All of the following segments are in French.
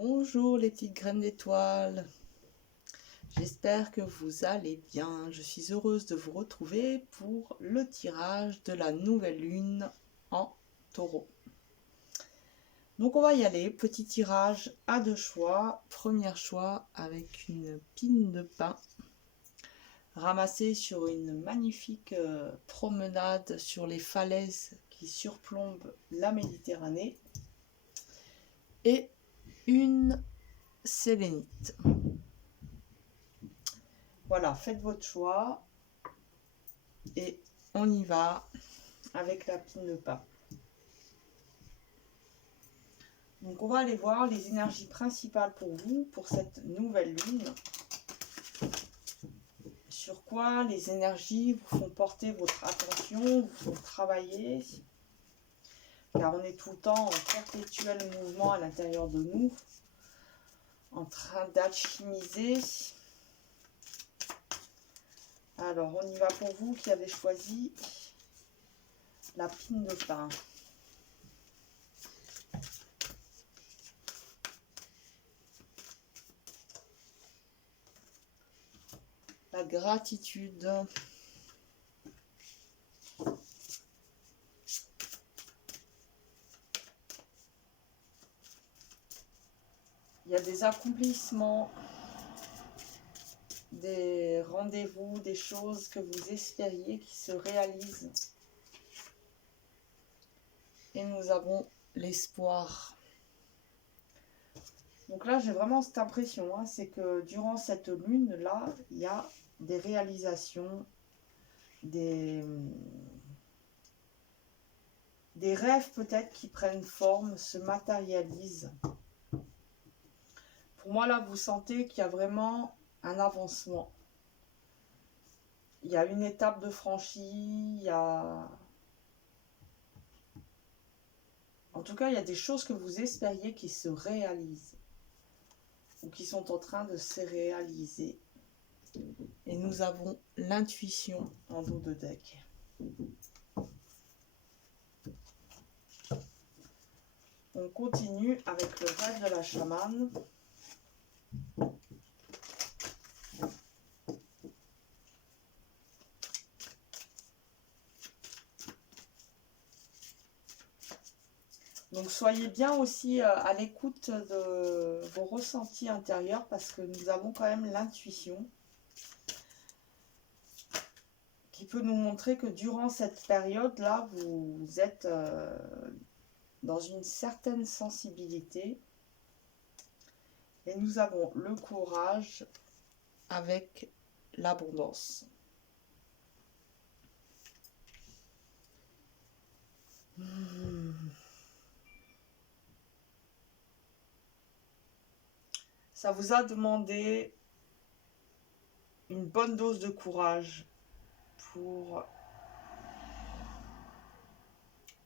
Bonjour les petites graines d'étoiles, j'espère que vous allez bien. Je suis heureuse de vous retrouver pour le tirage de la nouvelle lune en taureau. Donc on va y aller, petit tirage à deux choix. Premier choix avec une pine de pin ramassée sur une magnifique promenade sur les falaises qui surplombent la Méditerranée et une sélénite. Voilà, faites votre choix et on y va avec la pine de pin. Donc on va aller voir les énergies principales pour vous, pour cette nouvelle lune. Sur quoi les énergies vous font porter votre attention, vous font travailler. Car on est tout le temps en perpétuel mouvement à l'intérieur de nous, en train d'alchimiser. Alors on y va pour vous qui avez choisi la pine de pin. La gratitude. Il y a des accomplissements, des rendez-vous, des choses que vous espériez qui se réalisent. Et nous avons l'espoir. Donc là, j'ai vraiment cette impression, c'est que durant cette lune-là, il y a des réalisations, des rêves peut-être qui prennent forme, se matérialisent. Pour moi, là, vous sentez qu'il y a vraiment un avancement. Il y a une étape de franchie, il y a... En tout cas, il y a des choses que vous espériez qui se réalisent ou qui sont en train de se réaliser. Et nous avons l'intuition en dos de deck. On continue avec le rêve de la chamane. Donc soyez bien aussi à l'écoute de vos ressentis intérieurs parce que nous avons quand même l'intuition qui peut nous montrer que durant cette période-là, vous êtes dans une certaine sensibilité. Et nous avons le courage avec l'abondance. Ça vous a demandé une bonne dose de courage pour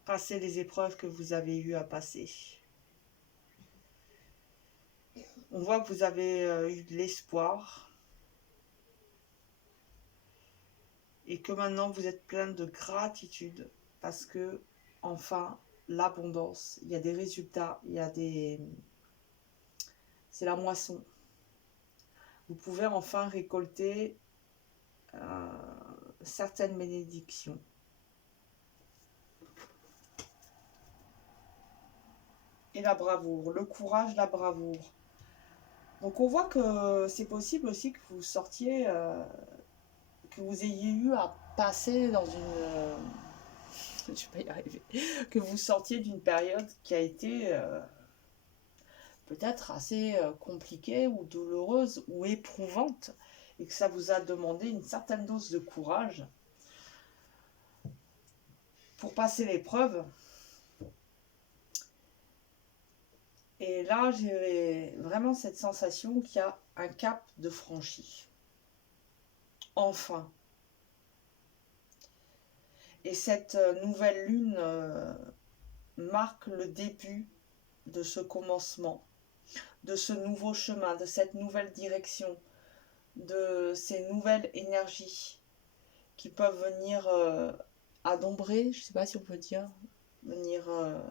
passer les épreuves que vous avez eu à passer. On voit que vous avez eu de l'espoir et que maintenant vous êtes plein de gratitude parce que enfin l'abondance, il y a des résultats, il y a des... c'est la moisson. Vous pouvez enfin récolter certaines bénédictions. Et la bravoure, le courage, la bravoure. Donc on voit que c'est possible aussi que vous sortiez, que vous ayez eu à passer dans une... je vais pas y arriver. Que vous sortiez d'une période qui a été peut-être assez compliquée ou douloureuse ou éprouvante et que ça vous a demandé une certaine dose de courage pour passer l'épreuve. Et là, j'ai vraiment cette sensation qu'il y a un cap de franchi. Enfin. Et cette nouvelle lune marque le début de ce commencement, de ce nouveau chemin, de cette nouvelle direction, de ces nouvelles énergies qui peuvent venir adombrer, je ne sais pas si on peut dire, venir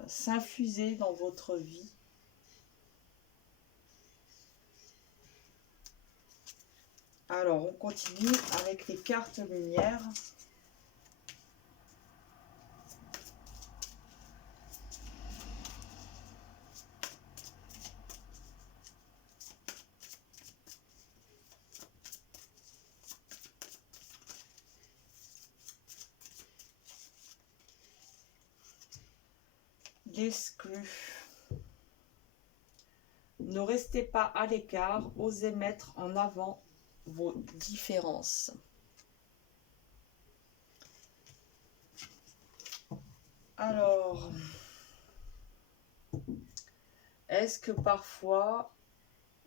s'infuser dans votre vie. Alors, on continue avec les cartes lumière. L'exclu. Ne restez pas à l'écart, osez mettre en avant vos différences. Alors, est-ce que parfois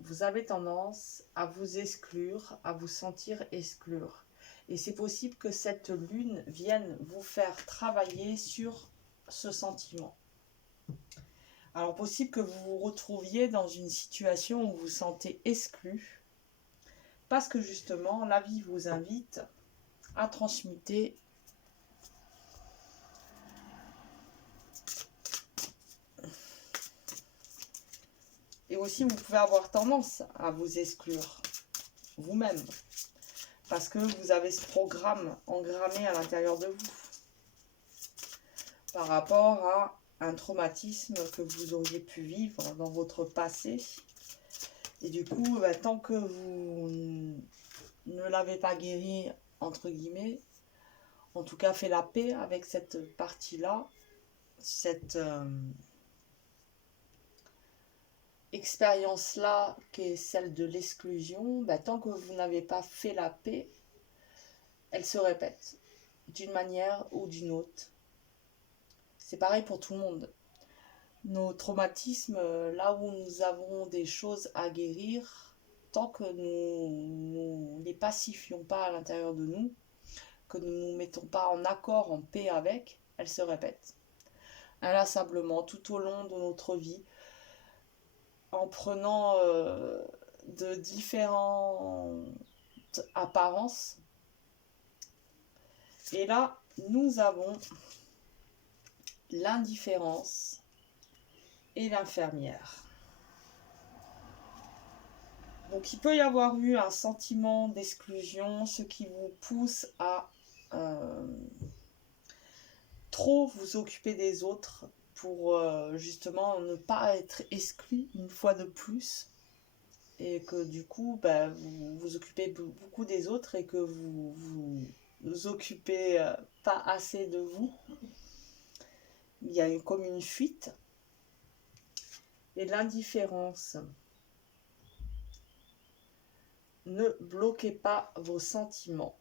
vous avez tendance à vous exclure, à vous sentir exclure? Et c'est possible que cette lune vienne vous faire travailler sur ce sentiment. Alors, possible que vous vous retrouviez dans une situation où vous vous sentez exclu, parce que justement, la vie vous invite à transmuter et aussi vous pouvez avoir tendance à vous exclure vous-même, parce que vous avez ce programme engrammé à l'intérieur de vous, par rapport à un traumatisme que vous auriez pu vivre dans votre passé. Et du coup, tant que vous ne l'avez pas guéri, entre guillemets, en tout cas fait la paix avec cette partie-là, cette expérience-là qui est celle de l'exclusion, tant que vous n'avez pas fait la paix, elle se répète d'une manière ou d'une autre. C'est pareil pour tout le monde. Nos traumatismes, là où nous avons des choses à guérir, tant que nous ne les pacifions pas à l'intérieur de nous, que nous ne nous mettons pas en accord, en paix avec, elles se répètent inlassablement tout au long de notre vie, en prenant de différentes apparences. Et là, nous avons l'indifférence et l'infirmière. Donc il peut y avoir eu un sentiment d'exclusion, ce qui vous pousse à trop vous occuper des autres pour justement ne pas être exclu une fois de plus, et que du coup vous vous occupez beaucoup des autres et que vous occupez pas assez de vous. Il y a comme une fuite. Et l'indifférence. Ne bloquez pas vos sentiments.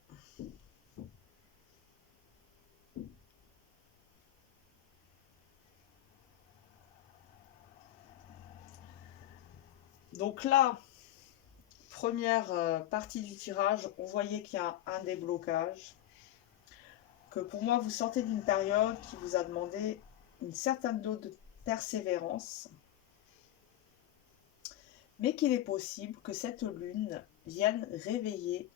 Donc là, première partie du tirage, on voyait qu'il y a un déblocage. Que pour moi, vous sortez d'une période qui vous a demandé une certaine dose de persévérance. Mais qu'il est possible que cette lune vienne réveiller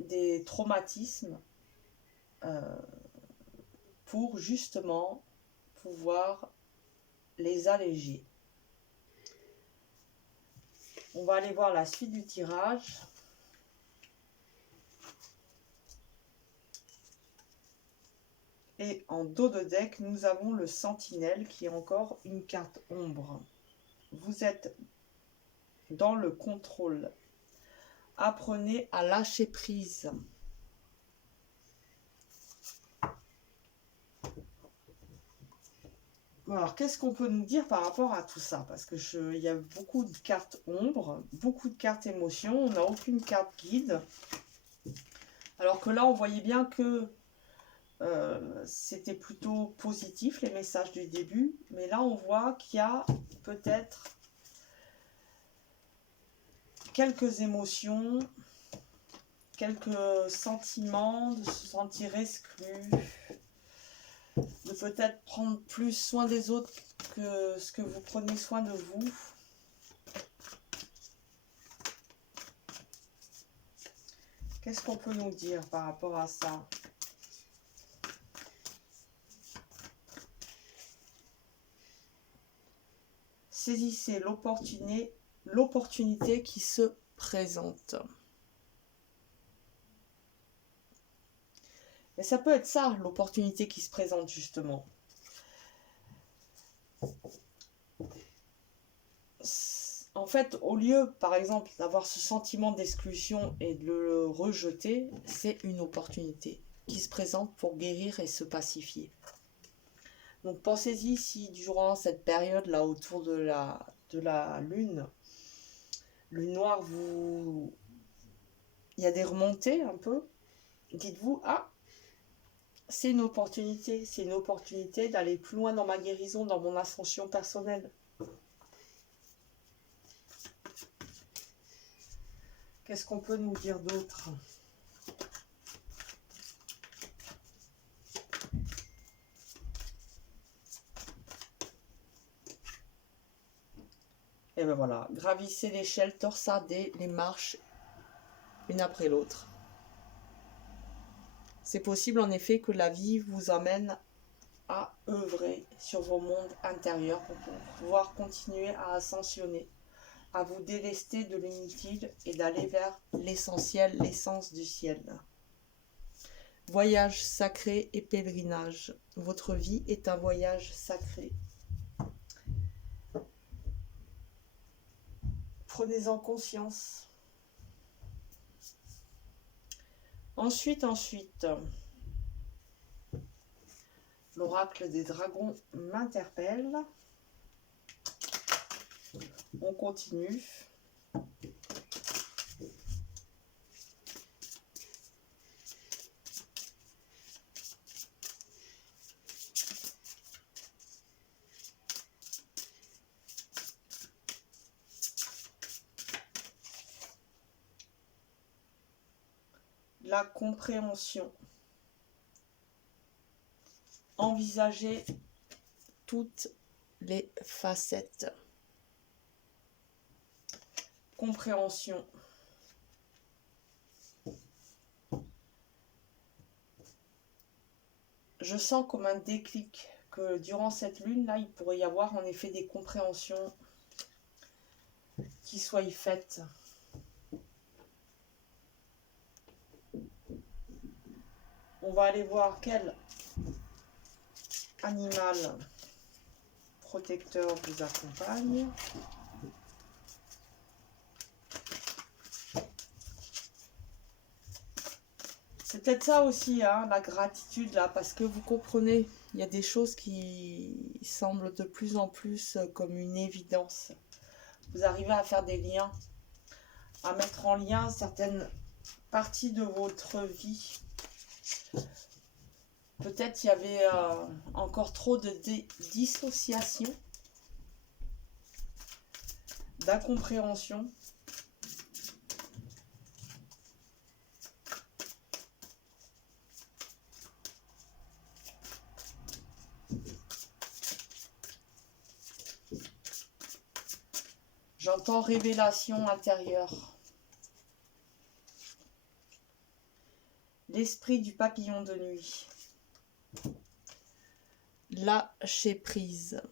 des traumatismes pour justement pouvoir les alléger. On va aller voir la suite du tirage. Et en dos de deck, nous avons le Sentinelle qui est encore une carte ombre. Vous êtes dans le contrôle. Apprenez à lâcher prise. Alors, qu'est-ce qu'on peut nous dire par rapport à tout ça? Parce que il y a beaucoup de cartes ombre, beaucoup de cartes émotions. On n'a aucune carte guide. Alors que là, on voyait bien que c'était plutôt positif, les messages du début. Mais là, on voit qu'il y a peut-être quelques émotions, quelques sentiments de se sentir exclu, de peut-être prendre plus soin des autres que ce que vous prenez soin de vous. Qu'est-ce qu'on peut nous dire par rapport à ça? Saisissez l'opportunité l'opportunité qui se présente. Et ça peut être ça, l'opportunité qui se présente justement. En fait, au lieu, par exemple, d'avoir ce sentiment d'exclusion et de le rejeter, c'est une opportunité qui se présente pour guérir et se pacifier. Donc pensez-y si durant cette période-là, autour de la lune noire, il y a des remontées un peu, dites-vous, ah, c'est une opportunité d'aller plus loin dans ma guérison, dans mon ascension personnelle. Qu'est-ce qu'on peut nous dire d'autre ? Et ben voilà, gravissez l'échelle, torsardez les marches une après l'autre. C'est possible en effet que la vie vous amène à œuvrer sur vos mondes intérieurs pour pouvoir continuer à ascensionner, à vous délester de l'inutile et d'aller vers l'essentiel, l'essence du ciel. Voyage sacré et pèlerinage. Votre vie est un voyage sacré. Prenez-en conscience. Ensuite, l'oracle des dragons m'interpelle. On continue. La compréhension. Envisager toutes les facettes. Compréhension. Je sens comme un déclic que durant cette lune-là, il pourrait y avoir en effet des compréhensions qui soient faites. On va aller voir quel animal protecteur vous accompagne. C'est peut-être ça aussi, hein, la gratitude, là, parce que vous comprenez, il y a des choses qui semblent de plus en plus comme une évidence. Vous arrivez à faire des liens, à mettre en lien certaines parties de votre vie. Peut-être il y avait encore trop de dissociation, d'incompréhension. J'entends révélation intérieure. L'esprit du papillon de nuit. Lâcher prise.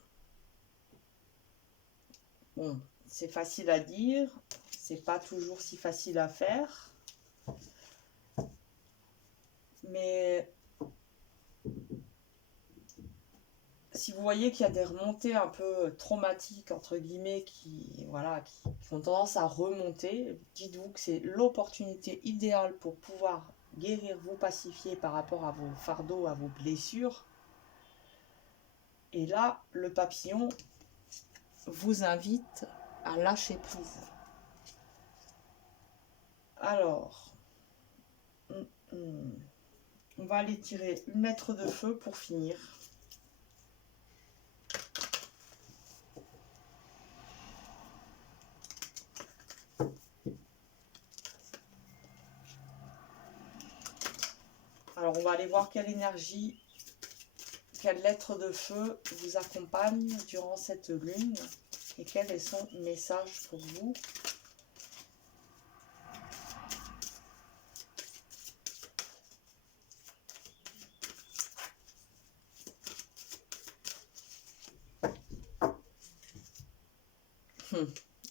Bon, c'est facile à dire, c'est pas toujours si facile à faire. Mais si vous voyez qu'il y a des remontées un peu traumatiques, entre guillemets, qui ont tendance à remonter, dites-vous que c'est l'opportunité idéale pour pouvoir guérir, vous pacifier par rapport à vos fardeaux, à vos blessures. Et là, le papillon vous invite à lâcher prise. Alors, on va aller tirer une lettre de feu pour finir. Alors, on va aller voir quelle énergie, quelle lettre de feu vous accompagne durant cette lune et quel est son message pour vous.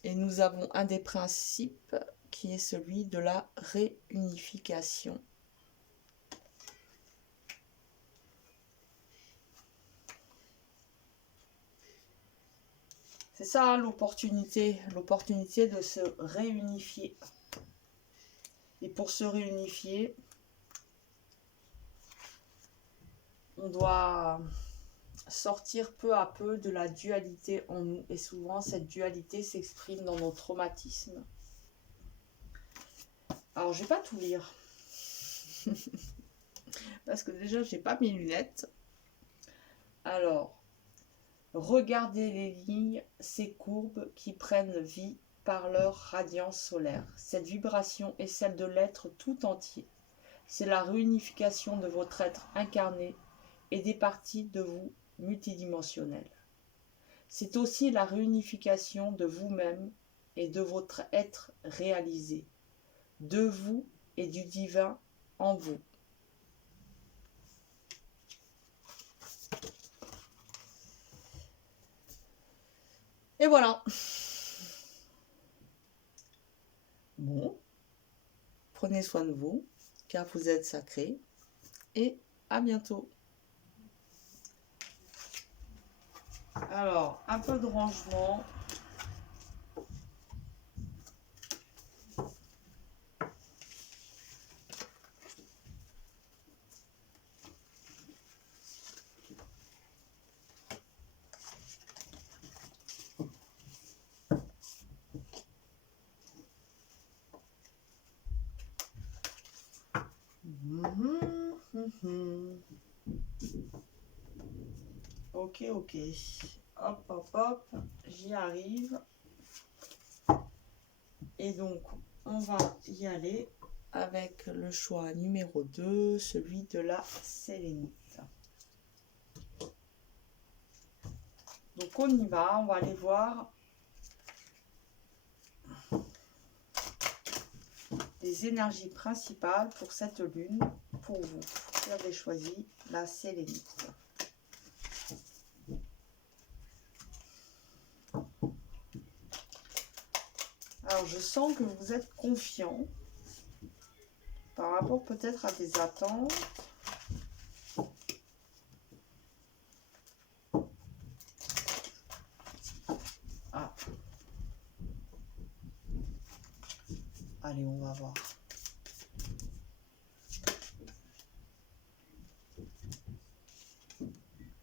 Et nous avons un des principes qui est celui de la réunification. C'est ça l'opportunité de se réunifier. Et pour se réunifier, on doit sortir peu à peu de la dualité en nous. Et souvent, cette dualité s'exprime dans nos traumatismes. Alors, je vais pas tout lire. Parce que déjà, j'ai pas mes lunettes. Alors, regardez les lignes, ces courbes qui prennent vie par leur radiance solaire. Cette vibration est celle de l'être tout entier. C'est la réunification de votre être incarné et des parties de vous multidimensionnelles. C'est aussi la réunification de vous-même et de votre être réalisé, de vous et du divin en vous. Et voilà. Bon, prenez soin de vous, car vous êtes sacrés, et à bientôt. Alors, un peu de rangement. Ok, ok. Hop, hop, hop. J'y arrive. Et donc, on va y aller avec le choix numéro 2, celui de la sélénite. Donc, on y va. On va aller voir les énergies principales pour cette lune, pour vous. Vous avez choisi la sélénite. Alors, je sens que vous êtes confiant par rapport peut-être à des attentes. Ah. Allez, on va voir.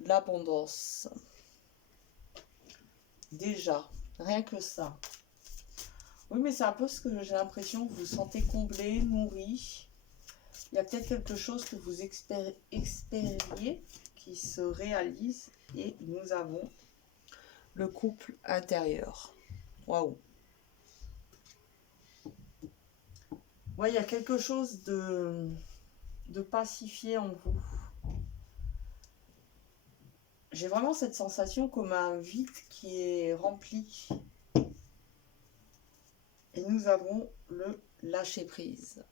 L'abondance. Déjà, rien que ça. Oui, mais c'est un peu ce que j'ai l'impression que vous sentez comblé, nourri. Il y a peut-être quelque chose que vous expériez qui se réalise. Et nous avons le couple intérieur. Waouh! Ouais, il y a quelque chose de pacifié en vous. J'ai vraiment cette sensation comme un vide qui est rempli. Et nous avons le lâcher-prise.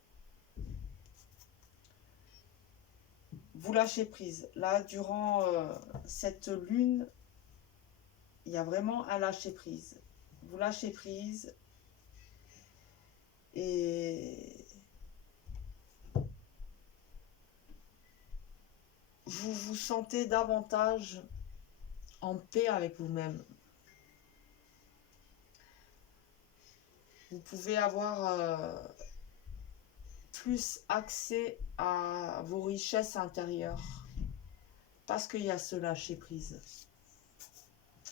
Vous lâchez prise. Là, durant cette lune, il y a vraiment un lâcher-prise. Vous lâchez prise et vous vous sentez davantage en paix avec vous-même. Vous pouvez avoir plus accès à vos richesses intérieures parce qu'il y a ce lâcher prise.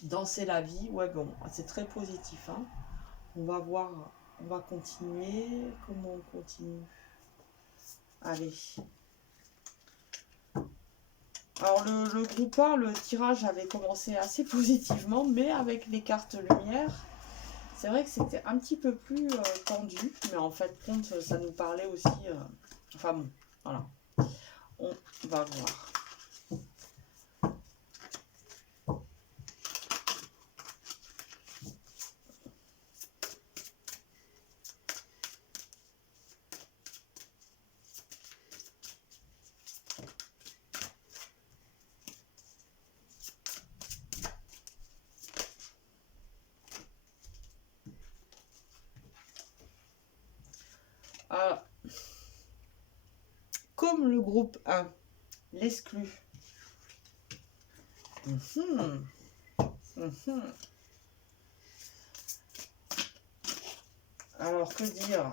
Danser la vie, ouais bon, c'est très positif. Hein. On va voir, on va continuer. Comment on continue? Allez. Alors le groupe 1, le tirage avait commencé assez positivement, mais avec les cartes lumière, c'est vrai que c'était un petit peu plus tendu, mais en fait, compte, ça nous parlait aussi... enfin bon, voilà. On va voir. Ah, comme le groupe 1 l'exclut. Alors, que dire?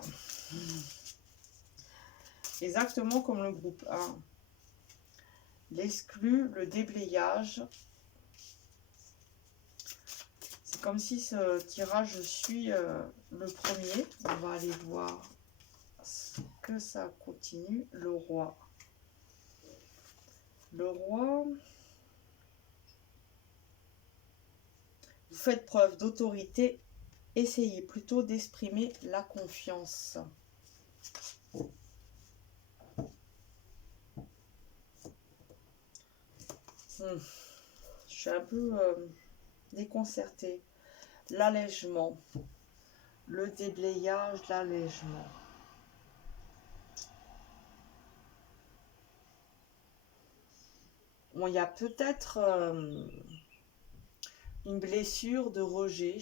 Exactement comme le groupe 1 l'exclut, le déblayage. C'est comme si ce tirage suit le premier. On va aller voir ce que ça continue. Le roi. Le roi. Vous faites preuve d'autorité. Essayez plutôt d'exprimer la confiance. Je suis un peu déconcertée. L'allègement. Le déblayage, l'allègement. Bon, il y a peut-être une blessure de rejet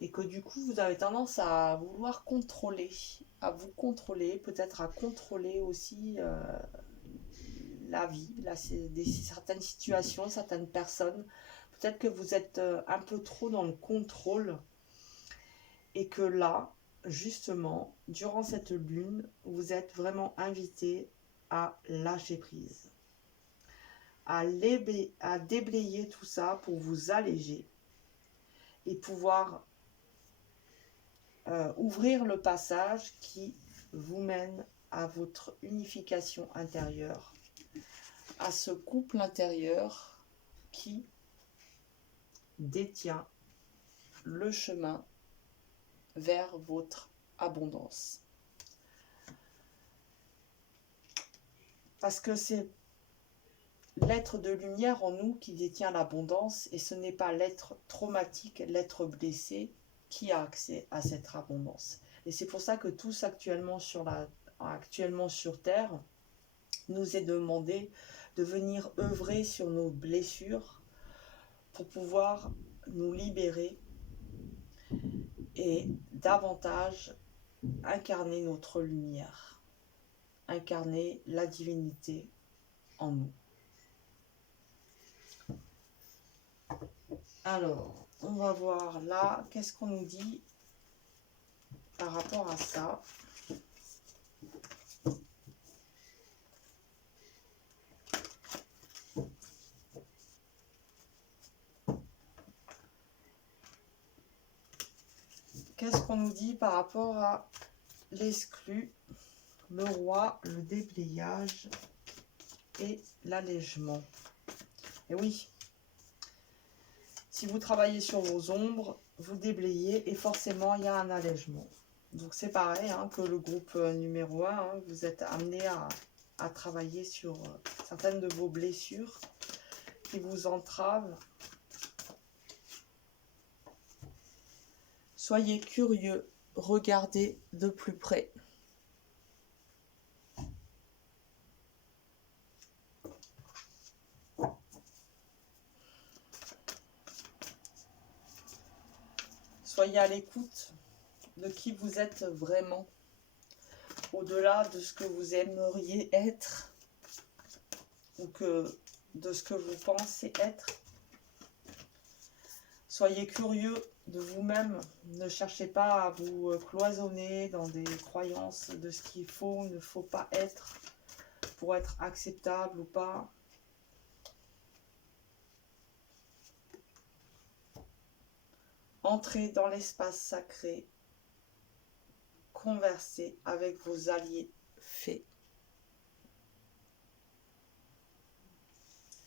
et que du coup vous avez tendance à vouloir contrôler, peut-être à contrôler aussi la vie, certaines situations, certaines personnes. Peut-être que vous êtes un peu trop dans le contrôle et que là, justement, durant cette lune, vous êtes vraiment invité à lâcher prise, à déblayer tout ça pour vous alléger et pouvoir ouvrir le passage qui vous mène à votre unification intérieure, à ce couple intérieur qui détient le chemin vers votre abondance. Parce que c'est l'être de lumière en nous qui détient l'abondance et ce n'est pas l'être traumatique, l'être blessé qui a accès à cette abondance. Et c'est pour ça que tous actuellement sur Terre, nous est demandé de venir œuvrer sur nos blessures pour pouvoir nous libérer et davantage incarner notre lumière, incarner la divinité en nous. Alors, on va voir là, qu'est-ce qu'on nous dit par rapport à ça. Qu'est-ce qu'on nous dit par rapport à l'exclu, le roi, le déblayage et l'allègement? Et oui, si vous travaillez sur vos ombres, vous déblayez et forcément il y a un allègement. Donc c'est pareil hein, que le groupe numéro 1, hein, vous êtes amené à travailler sur certaines de vos blessures qui vous entravent. Soyez curieux, regardez de plus près. Soyez à l'écoute de qui vous êtes vraiment, au-delà de ce que vous aimeriez être ou de ce que vous pensez être. Soyez curieux de vous-même, ne cherchez pas à vous cloisonner dans des croyances de ce qu'il faut ou ne faut pas être pour être acceptable ou pas. Entrez dans l'espace sacré, conversez avec vos alliés faits.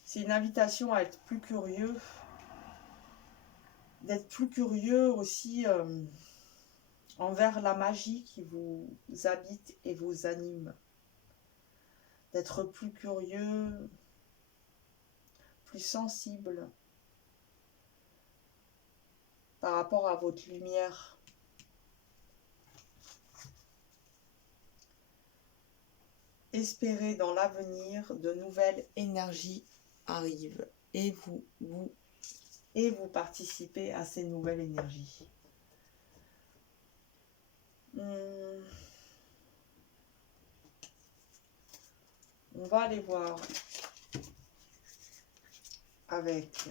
C'est une invitation à être plus curieux, d'être plus curieux aussi envers la magie qui vous habite et vous anime. D'être plus curieux, plus sensible par rapport à votre lumière. Espérez dans l'avenir de nouvelles énergies arrivent et vous participez à ces nouvelles énergies. On va aller voir avec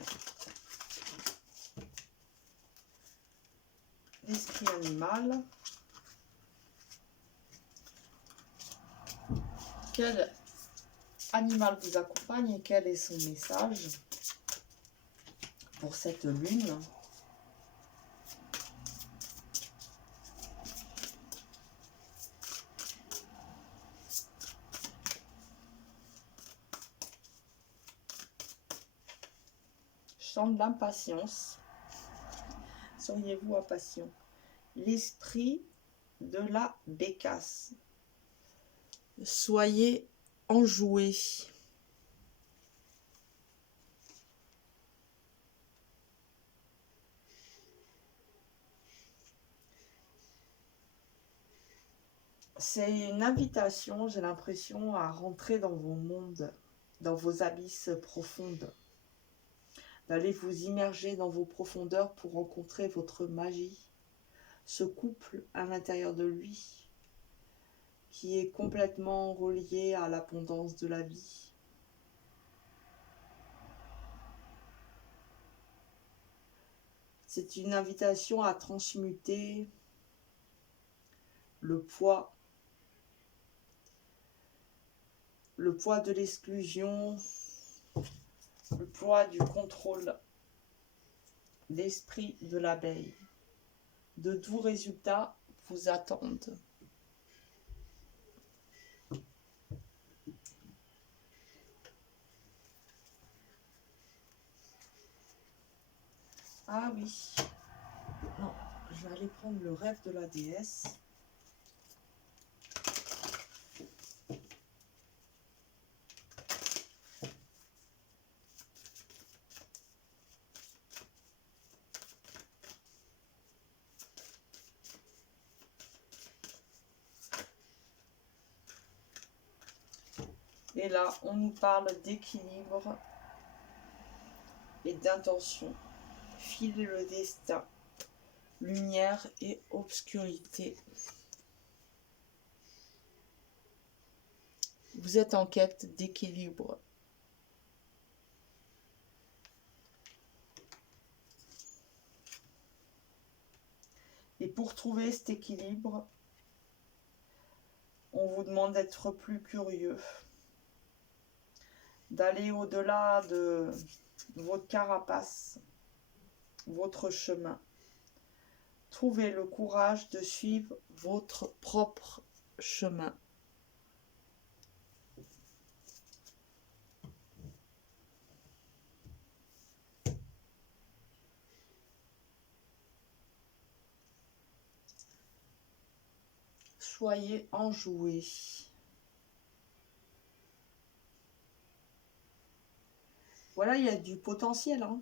l'esprit animal. Quel animal vous accompagne et quel est son message pour cette lune? Je sens de l'impatience. Seriez-vous impatient? L'esprit de la bécasse. Soyez enjoués. C'est une invitation, j'ai l'impression, à rentrer dans vos mondes, dans vos abysses profondes. D'aller vous immerger dans vos profondeurs pour rencontrer votre magie. Ce couple à l'intérieur de lui, qui est complètement relié à l'abondance de la vie. C'est une invitation à transmuter le poids de l'exclusion, le poids du contrôle, l'esprit de l'abeille. De doux résultats vous attendent. Ah oui. Non, je vais aller prendre le rêve de la déesse. Et là, on nous parle d'équilibre et d'intention. Fil et le destin. Lumière et obscurité. Vous êtes en quête d'équilibre. Et pour trouver cet équilibre, on vous demande d'être plus curieux, d'aller au-delà de votre carapace, votre chemin. Trouvez le courage de suivre votre propre chemin. Soyez enjoués. Voilà, il y a du potentiel. Hein.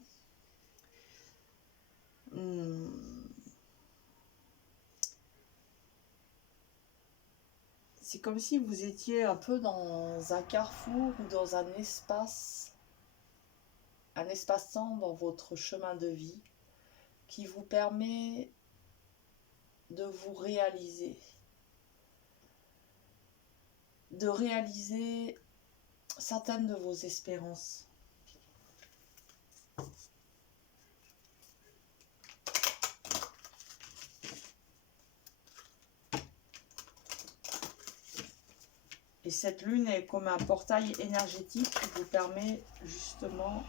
C'est comme si vous étiez un peu dans un carrefour ou dans un espace-temps dans votre chemin de vie qui vous permet de vous réaliser. De réaliser certaines de vos espérances. Et cette lune est comme un portail énergétique qui vous permet justement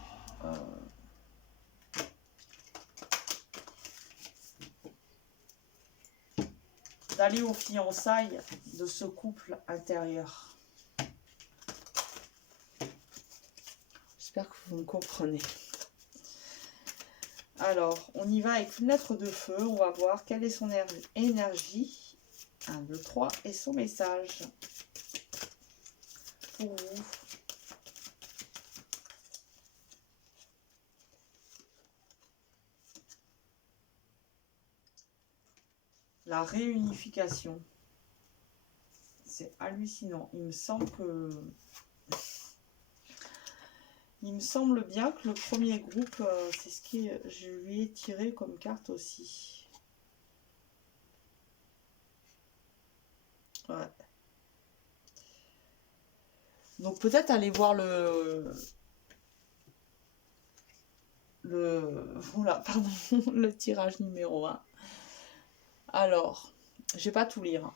d'aller aux fiançailles de ce couple intérieur. J'espère que vous me comprenez. Alors, on y va avec fenêtre de feu. On va voir quelle est son énergie. 1, 2, 3. Et son message pour vous. La réunification. C'est hallucinant. Il me semble bien que le premier groupe, c'est ce que je lui ai tiré comme carte aussi. Ouais. Donc peut-être aller voir voilà, pardon, le tirage numéro 1. Alors, je vais pas tout lire, hein.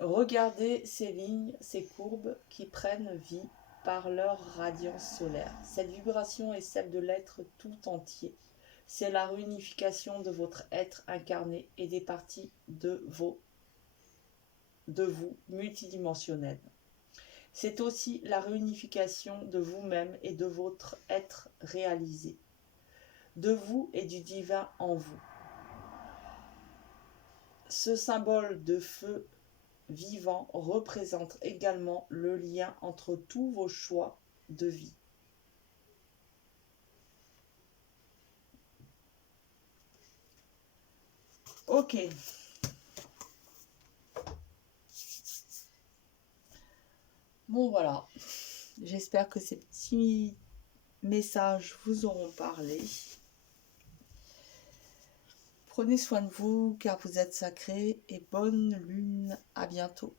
Regardez ces lignes, ces courbes qui prennent vie par leur radiance solaire. Cette vibration est celle de l'être tout entier. C'est la réunification de votre être incarné et des parties de vous multidimensionnelles. C'est aussi la réunification de vous-même et de votre être réalisé, de vous et du divin en vous. Ce symbole de feu vivant représente également le lien entre tous vos choix de vie. Ok. Bon voilà. J'espère que ces petits messages vous auront parlé. Prenez soin de vous car vous êtes sacrés et bonne lune. À bientôt.